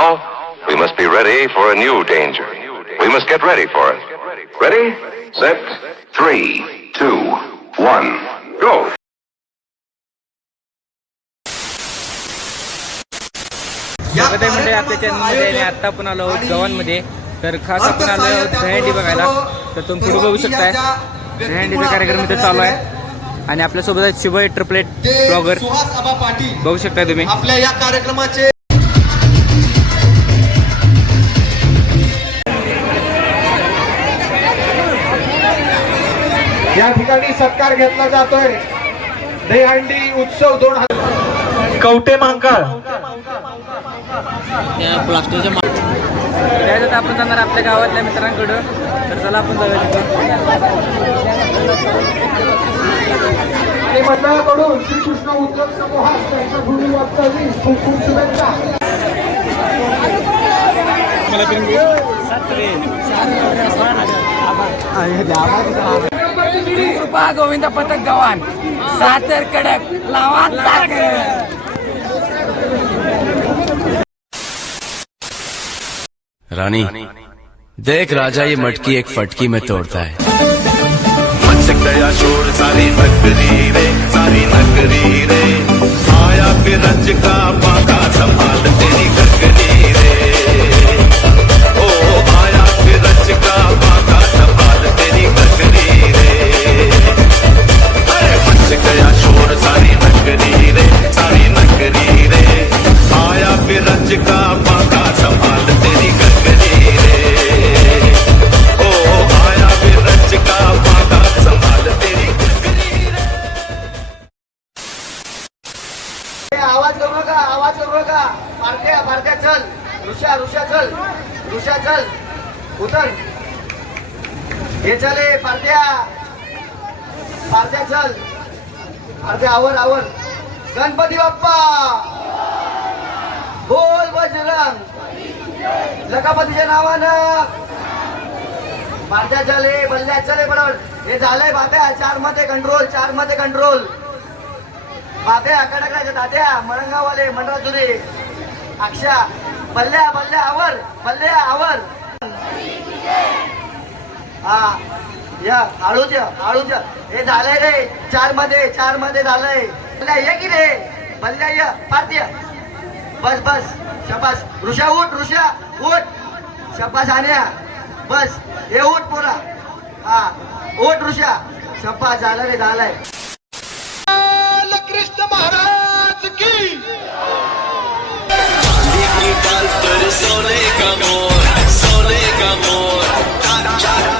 Now, we must be ready for a new danger. We must get ready for it. Ready, set, three, two, one, go! स्वागत आहे म्हणजे आपल्या चॅनलमध्ये आणि आत्ता आपण आलो आहोत गव्हाणमध्ये तर खास आपण आलो आहोत दहीहंडी बघायला तर तुम्ही पुढे बघू शकताय. दहीहंडीचा कार्यक्रम इथे चालू आहे. आणि आपल्यासोबत आहेत शुभ ट्रिपलेट ब्लॉगर. सुहास आबा पाटील. बघू शकताय तुम्ही. आपल्या या कार्यक्रमाचे या ठिकाणी सत्कार घेतला जातोय. दहीहंडी उत्सव दोन हजार कवटे महाकाळ. त्याच्यात आपण जाणार आपल्या गावातल्या मित्रांकडं. तर चला आपण जाऊया मंडळाकडून श्रीकृष्ण उद्योग समूहास त्यांच्या भूमी वास्तविक खूप खूप शुभेच्छा. कृपा गोविंद पथक गव्हाण सातर कडक लावा रानी देख राजा ये मटकी एक फटकी में तोड़ता है। मच गया शोर सारी नगरी रे सारी नगरी उतर. हे चले पारद्या पारद्या चल. पारद्या आवर आवर. गणपती बाप्पा. बोल बजरंग. लकापतीच्या नावानं. चल चले बल्ल्या चले बरोबर. हे झालंय बात्या चारमध्ये कंट्रोल चारमध्ये कंट्रोल बात्या कडकडाच्या दाद्या मरंगावाले मंडळाजुरे अक्षा बल्ल्या बल्ल्या आवर बल्ल्या आवर. हा या आळूच आळूच हे झालंय रे चारमध्ये चारमध्ये झालंय. बल्ल्या ये की रे? बल्ल्या ये. पार्ट्या बस बस. शबास. ऋषा उठ ऋषा. उठ. शबास आण्या बस. हे उठ पोरा. हा. उठ ऋषा. शबास झालं रे झालंय. कृष्ण महाराज की! Shut up!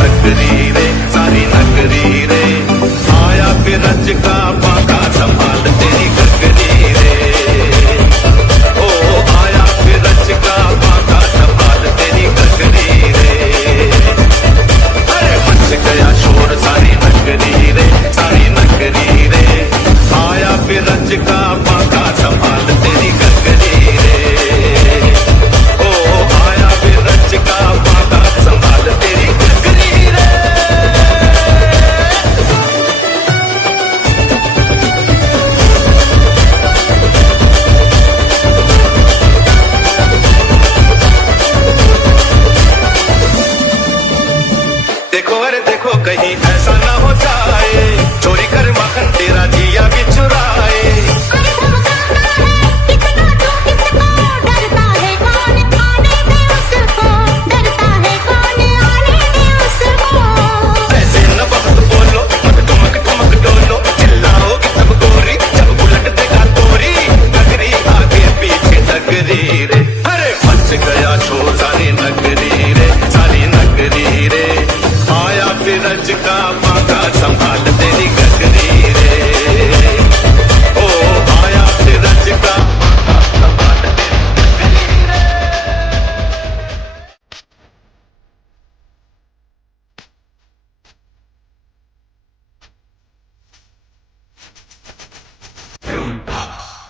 नगरी रे सारी नकरी रे. आया फिर रज का